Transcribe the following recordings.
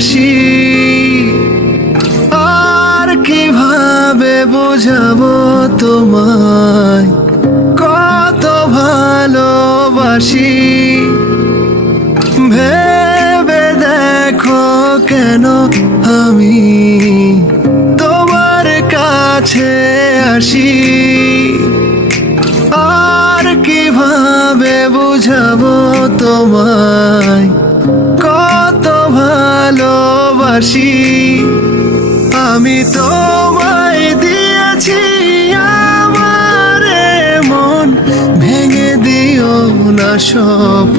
হাসি আর কীভাবে বোঝাবো তোমায়? কত ভালোবাসি। ভেবে দেখো কেন আমি তোমার কাছে আসি। আর কীভাবে বোঝাবো তোমায়? ভালোবাসি। আমি তোমায় দিয়েছি আমার মন ভেঙে দিও না সপ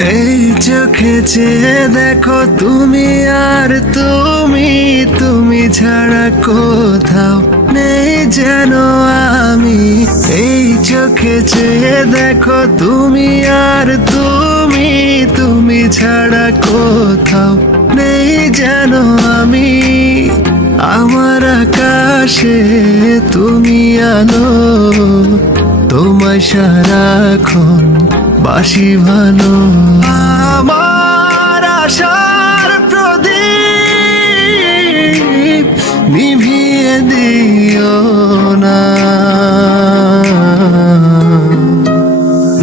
এই চোখে চেয়ে দেখো তুমি আর তুমি তুমি ছাড়া কোথাও নেই যেন আমি। এই চোখে চেয়ে দেখো তুমি আর তুমি তুমি ছাড়া কোথাও নেই যেন আমি। আমার আকাশে তুমি আলো, তোমায় সারাক্ষণ বাসি ভালো। আমার আশার প্রদীপ নিভিয়ে দিও না।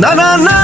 না না না